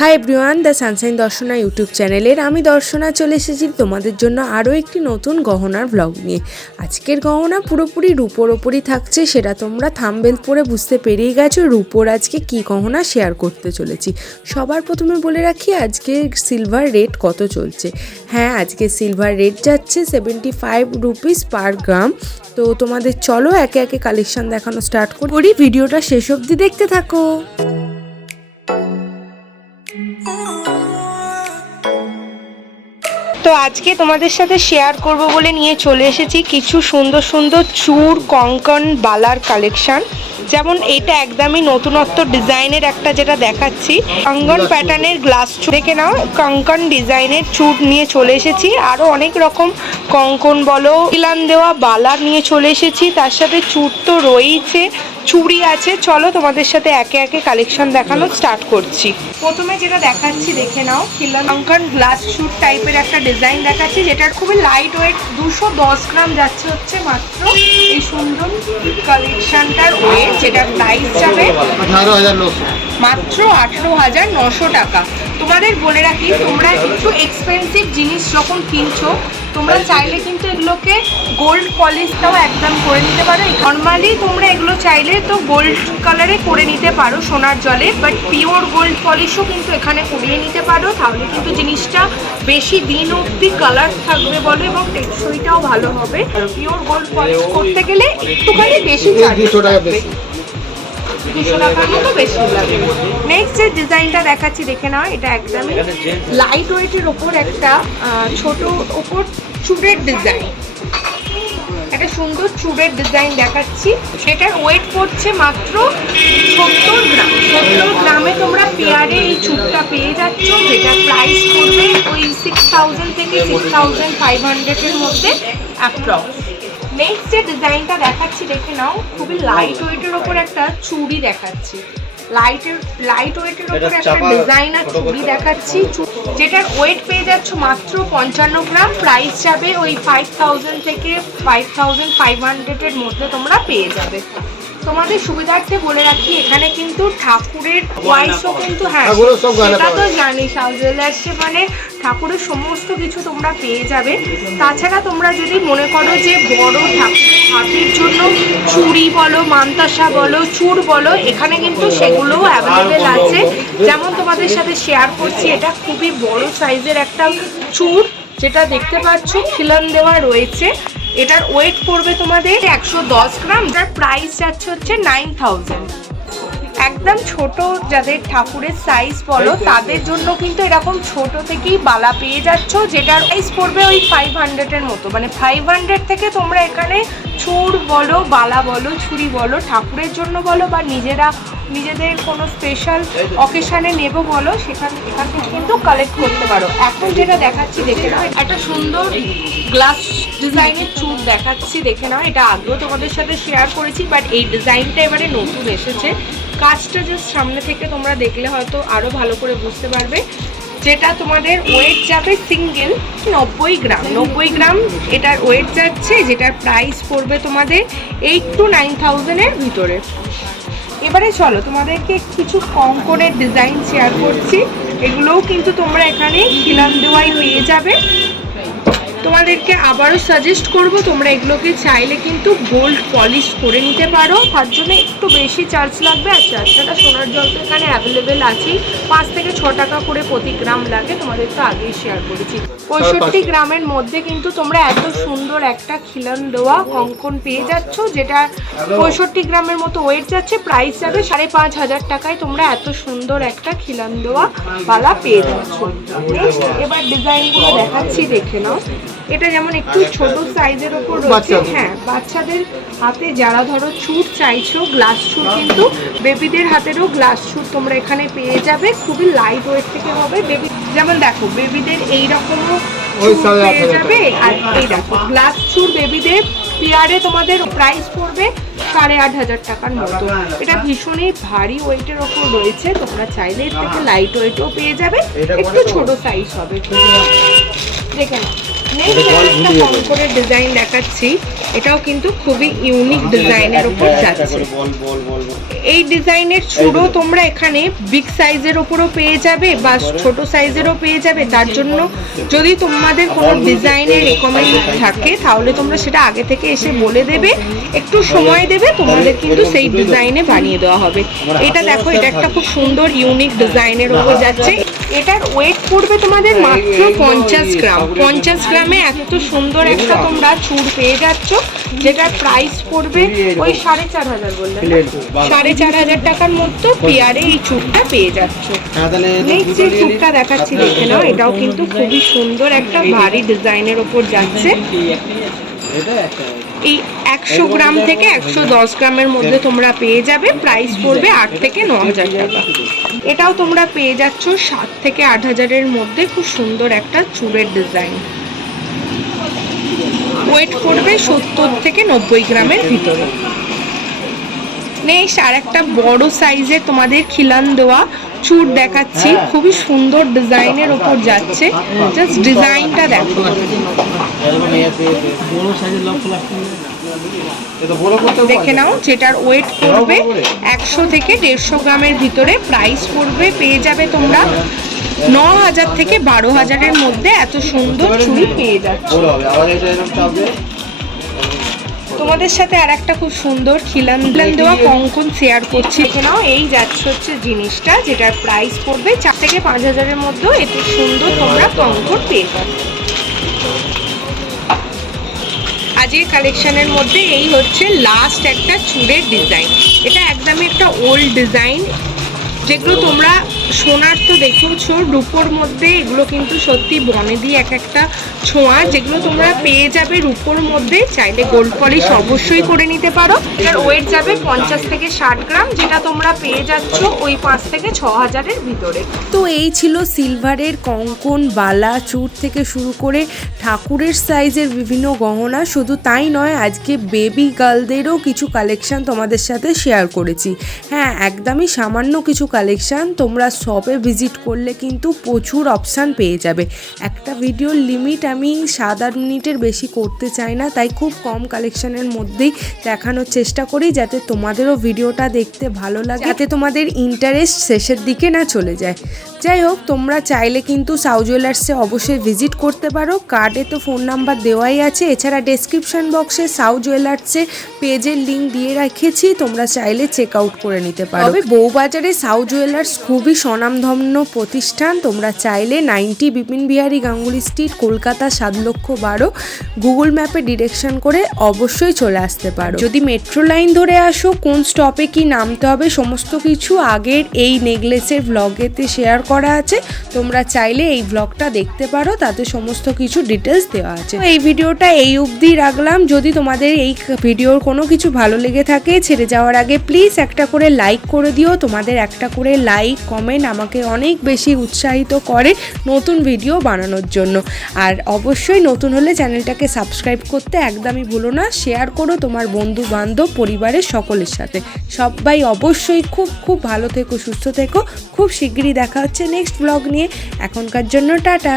Hi everyone the sunshine Darshana YouTube চ্যানেলের আমি দর্শনা চলে এসেছি তোমাদের জন্য আরও একটি নতুন গহনার ভ্লগ নিয়ে। আজকের গহনা পুরোপুরি রূপোর ওপরই থাকছে, সেটা তোমরা থামবেল পরে বুঝতে পেরিয়ে গেছো রূপোর আজকে কি গহনা শেয়ার করতে চলেছি। সবার প্রথমে বলে রাখি, আজকে সিলভার রেট কত চলছে? হ্যাঁ আজকে সিলভার রেট যাচ্ছে seventy five rupees per gram তো তোমাদের চলো একে একে কালেকশন দেখানো স্টার্ট করি। ভিডিওটা শেষ অবধি দেখতে থাকো। তো আজকে তোমাদের সাথে শেয়ার করব বলে নিয়ে চলে এসেছি কিছু সুন্দর সুন্দর চুর কঙ্কন বালার কালেকশন যেমন এটা একদমই নতুনত্ব ডিজাইনের একটা যেটা দেখাচ্ছি। কঙ্কন প্যাটার্নের গ্লাস দেখে নাও কঙ্কন ডিজাইনের চূড় নিয়ে চলে এসেছি। আরও অনেক রকম কঙ্কন বলো ইলান দেওয়া বালা নিয়ে চলে এসেছি। তার সাথে চূড় তো রয়েইছে। চুড়ি আছে। চলো তোমাদের সাথে একে একে কালেকশন দেখানো স্টার্ট করছি। প্রথমে যেটা দেখাচ্ছি দেখে নাও। কঙ্কন গ্লাস শুট টাইপের একটা ডিজাইন দেখাচ্ছি যেটার খুবই লাইট ওয়েট দুশো দশ গ্রাম যাচ্ছে হচ্ছে মাত্র এই সুন্দর কালেকশনটার ওয়েট যেটার প্রাইস যাবে মাত্র আঠেরো হাজার নশো টাকা। তোমাদের বলে রাখি তোমরা একটু এক্সপেন্সিভ জিনিস যখন কিনছো তোমরা চাইলে কিন্তু এগুলোকে গোল্ড পলিশটাও একদম করে নিতে পারো। নর্মালি তোমরা এগুলো চাইলে তো গোল্ড কালারে করে নিতে পারো সোনার জলে বাট পিওর গোল্ড পলিশও কিন্তু এখানে করিয়ে নিতে পারো। তাহলে কিন্তু জিনিসটা বেশি দিন অবধি কালার থাকবে বলো এবং টেকসইটাও ভালো হবে। পিওর গোল্ড পলিশ করতে গেলে একটুখানি বেশি দুশো টাকা বেশি। দুশো টাকার মতো বেশি লাগে নেক্সট যে ডিজাইনটা দেখাচ্ছি দেখে নাও এটা একদমই লাইট ওয়েটের ওপর একটা ছোট ওপর চুড়ের ডিজাইন একটা সুন্দর চুড়ের ডিজাইন দেখাচ্ছি। সেটার ওয়েট পড়ছে মাত্র সত্তর গ্রাম। সত্তর গ্রামে তোমরা পেয়ারে এই চুড়টা পেয়ে যাচ্ছ যেটা প্রাইস পড়বে ওই সিক্স থাউজেন্ড থেকে সিক্স থাউজেন্ড ফাইভ হান্ড্রেডের মধ্যে অ্যাপ্রক্স নেক্সট যে ডিজাইনটা দেখাচ্ছি, দেখে নাও, খুবই লাইট ওয়েটের ওপর একটা চুড়ি দেখাচ্ছি। লাইটের লাইট ওয়েটের এটা একটা ডিজাইনার চুড়ি দেখাচ্ছি। যেটার ওয়েট পেয়ে যাচ্ছ মাত্র পঞ্চান্ন গ্রাম। প্রাইস যাবে ওই ফাইভ থাউজেন্ড থেকে ফাইভ থাউজেন্ড ফাইভ হান্ড্রেডের মধ্যে তোমরা পেয়ে যাবে। তোমাদের সুবিধার্থে বলে রাখি এখানে কিন্তু ঠাকুরের ওয়াইসও কিন্তু হ্যাঁ সেটা তো। জানি সাউ জুয়েলার্সে মানে ঠাকুরের সমস্ত কিছু তোমরা পেয়ে যাবে। তাছাড়া তোমরা যদি মনে করো যে বড় ঠাকুরের হাতের জন্য চুড়ি বলো মান্তাসা বলো চূড় বলো এখানে কিন্তু সেগুলোও অ্যাভেলেবেল আছে। যেমন তোমাদের সাথে শেয়ার করছি এটা খুবই বড় সাইজের একটা চুর যেটা দেখতে পাচ্ছ খিলান দেওয়া রয়েছে। এটার ওয়েট পড়বে তোমাদের একশো দশ গ্রাম যার প্রাইস যাচ্ছে হচ্ছে নাইন থাউজেন্ড একদম ছোট যাদের ঠাকুরের সাইজ বলো তাদের জন্য কিন্তু এরকম ছোট থেকেই বালা পেয়ে যাচ্ছ যেটার প্রাইস পড়বে ওই ফাইভ হান্ড্রেডের মতো। মানে ফাইভ হান্ড্রেড থেকে তোমরা এখানে চুর বলো বালা বলো ছুরি বলো ঠাকুরের জন্য বলো বা নিজেরা নিজেদের কোনো স্পেশাল অকেশানে নেব বলো সেখান এখান থেকে কিন্তু কালেক্ট করতে পারো। এখন যেটা দেখাচ্ছি দেখে নাও। একটা সুন্দর গ্লাস ডিজাইনের চুর দেখাচ্ছি দেখে নাও। এটা আগেও তোমাদের সাথে শেয়ার করেছি বাট এই ডিজাইনটা এবারে নতুন এসেছে। কাজটা জাস্ট সামনে থেকে তোমরা দেখলে হয়তো আরও ভালো করে বুঝতে পারবে। যেটা তোমাদের ওয়েট যাবে সিঙ্গেল নব্বই গ্রাম। নব্বই গ্রাম এটার ওয়েট যাচ্ছে, যেটার প্রাইস পড়বে তোমাদের এইট টু নাইন থাউজেন্ডের ভিতরে। এবারে চলো, তোমাদেরকে কিছু কঙ্কনের ডিজাইন শেয়ার করছি। এগুলোও কিন্তু তোমরা এখানে খিলান দেওয়াই পেয়ে যাবে। তোমাদেরকে আবারও সাজেস্ট করব তোমরা এগুলোকে চাইলে কিন্তু গোল্ড পলিশ করে নিতে পারো। তার জন্য একটু বেশি চার্জ লাগবে আর চার্জটা সোনার জল তো এখানে অ্যাভেলেবেল আছেই। পাঁচ থেকে ছ টাকা করে প্রতি গ্রাম লাগে তোমাদের তো আগেই শেয়ার করেছি। পঁয়ষট্টি গ্রামের মধ্যে কিন্তু তোমরা এত সুন্দর একটা খিলান দেওয়া কঙ্কন পেয়ে যাচ্ছ যেটা পঁয়ষট্টি গ্রামের মতো ওয়েট যাচ্ছে। প্রাইস যাবে সাড়ে পাঁচ হাজার টাকায় তোমরা এত সুন্দর একটা খিলান দেওয়া বালা পেয়ে যাচ্ছ। এবার ডিজাইনগুলো দেখাচ্ছি দেখে নাও। এটা যেমন একটু ছোট সাইজের ওপর রয়েছে হ্যাঁ বাচ্চাদের হাতে যারা ধরো চুট চাইছো গ্লাস চুট কিন্তু বেবিদের হাতেরও গ্লাস চুট তোমরা এখানে পেয়ে যাবে খুবই লাইট ওয়েট থেকে হবে। বেবি যেমন দেখো বেবিদের এইরকমও পেয়ে যাবে। আর এই দেখো গ্লাস চুর বেবিদের পেয়ারে তোমাদের প্রাইস পড়বে সাড়ে আট হাজার টাকার মতো। এটা ভীষণই ভারী ওয়েটের ওপর রয়েছে তোমরা চাইলে এর থেকে লাইট ওয়েটও পেয়ে যাবে। একটু ছোট সাইজ হবে দেখে নাও। একটা ঝুলিয়ে ডিজাইন দেখাচ্ছি। এটাও কিন্তু খুবই ইউনিক ডিজাইনের উপর যাচ্ছে। করে। এই ডিজাইনের চুড়ো তোমরা এখানে বিগ সাইজের ওপরও পেয়ে যাবে বা ছোট সাইজেরও পেয়ে যাবে। তার জন্য যদি তোমাদের কোনো ডিজাইনের রেকমেন্ড থাকে তাহলে তোমরা সেটা আগে থেকে এসে বলে দেবে। একটু সময় দেবে তোমাদের কিন্তু সেই ডিজাইনে বানিয়ে দেওয়া হবে। এটা দেখো এটা একটা খুব সুন্দর ইউনিক ডিজাইনের ওপর যাচ্ছে। এটার ওয়েট পড়বে তোমাদের মাত্র পঞ্চাশ গ্রাম। পঞ্চাশ গ্রামে এত সুন্দর একটা তোমরা চুড় পেয়ে যাচ্ছ যেটার প্রাইস পড়বে ওই সাড়ে চার হাজার বললে। সাড়ে চার হাজার টাকার মতো পেয়ারে এই চুড়টা পেয়ে যাচ্ছ। হ্যাঁ নেক্সট যে চুড়টা দেখাচ্ছি দেখে নাও এটাও কিন্তু খুবই সুন্দর একটা ভারী ডিজাইনের ওপর যাচ্ছে। এই একশো গ্রাম থেকে একশো দশ গ্রামের মধ্যে তোমরা পেয়ে যাবে। প্রাইস পড়বে আট থেকে ন হাজার টাকা। এটাও তোমরা পেয়ে যাচ্ছ সাত থেকে আট হাজারের মধ্যে খুব সুন্দর একটা চুড়ের ডিজাইন। ওয়েট করবে সত্তর থেকে নব্বই গ্রামের ভিতরে। নেক্সট আর একটা বড় সাইজের তোমাদের খিলান দেওয়া চুড় দেখাচ্ছি। খুবই সুন্দর ডিজাইনের ওপর যাচ্ছে। জাস্ট ডিজাইনটা দেখো। দেখে নাও যেটার ওয়েট করবে একশো থেকে দেড়শো গ্রামের ভিতরে প্রাইস পড়বে পেয়ে যাবে তোমরা ন হাজার থেকে বারো হাজারের মধ্যে এত সুন্দর চুড়ি পেয়ে যাচ্ছ। তোমাদের সাথে আর একটা খুব সুন্দর খিলান খিলান দেওয়া কঙ্কন শেয়ার করছি। দেখে নাও এই যাচ্ছে হচ্ছে জিনিসটা যেটার প্রাইস পড়বে চার থেকে পাঁচ হাজারের মধ্যেও এত সুন্দর তোমরা কঙ্কন পেয়ে যাবে আজকের কালেকশনের মধ্যে এই হচ্ছে লাস্ট একটা চুড়ের ডিজাইন এটা একদমই একটা ওল্ড ডিজাইন যেগুলো তোমরা সোনার তো দেখেওছো, রূপোর মধ্যে এগুলো কিন্তু সত্যি বনেদি এক একটা ছোঁয়া, যেগুলো তোমরা পেয়ে যাবে রূপোর মধ্যে। চাইলে গোল্ড পলিশ অবশ্যই করে নিতে পারো। এটার ওয়েট যাবে পঞ্চাশ থেকে ষাট গ্রাম, যেটা তোমরা পেয়ে যাচ্ছ ওই পাঁচ থেকে ছ হাজারের ভিতরে। তো এই ছিল সিলভারের কঙ্কন বালা চুট থেকে শুরু করে ঠাকুরের সাইজের বিভিন্ন গহনা। শুধু তাই নয়, আজকে বেবি গার্লদেরও কিছু কালেকশন তোমাদের সাথে শেয়ার করেছি। হ্যাঁ একদমই সামান্য কিছু কালেকশন তোমরা শপে ভিজিট করলে কিন্তু প্রচুর অপশান পেয়ে যাবে। একটা ভিডিওর লিমিট আমি সাত আট মিনিটের বেশি করতে চাই না তাই খুব কম কালেকশানের মধ্যেই দেখানোর চেষ্টা করি যাতে তোমাদেরও ভিডিওটা দেখতে ভালো লাগে যাতে তোমাদের ইন্টারেস্ট শেষের দিকে না চলে যায়। যাই হোক, তোমরা চাইলে কিন্তু সাউ জুয়েলার্সে অবশ্যই ভিজিট করতে পারো। কার্ডে তো ফোন নাম্বার দেওয়াই আছে। এছাড়া ডেসক্রিপশন বক্সে সাউ জুয়েলার্সে পেজের লিঙ্ক দিয়ে রেখেছি। তোমরা চাইলে চেক আউট করে নিতে পারো। তবে বউবাজারে সাউ জুয়েলার্স খুবই স্বনামধন্য প্রতিষ্ঠান। তোমরা চাইলে নাইনটি বিপিন বিহারী গাঙ্গুলি স্ট্রিট কলকাতা সাত লক্ষ বারো। গুগল ম্যাপে ডিরেকশন করে অবশ্যই চলে আসতে পারো। যদি মেট্রো লাইন ধরে আসো, কোন স্টপে কি নামতে হবে, সমস্ত কিছু আগের এই নেকলেসের ব্লগেতে শেয়ার করা আছে। তোমরা চাইলে এই ব্লগটা দেখতে পারো, তাতে সমস্ত কিছু ডিটেলস দেওয়া আছে। এই ভিডিওটা এই অবধি রাখলাম। যদি তোমাদের এই ভিডিওর কোনো কিছু ভালো লেগে থাকে, ছেড়ে যাওয়ার আগে প্লিজ একটা করে লাইক করে দিও। তোমাদের একটা করে লাইক কমেন্ট আমাকে অনেক বেশি উৎসাহিত করে নতুন ভিডিও বানানোর জন্য। আর অবশ্যই নতুন হলে চ্যানেলটাকে সাবস্ক্রাইব করতে একদমই ভুলো না। শেয়ার করো তোমার বন্ধু বান্ধব পরিবারের সকলের সাথে। সবাই অবশ্যই খুব খুব ভালো থেকো, সুস্থ থেকো। খুব শিগগিরই দেখা হচ্ছে নেক্সট ব্লগ নিয়ে। এখনকার জন্য টাটা।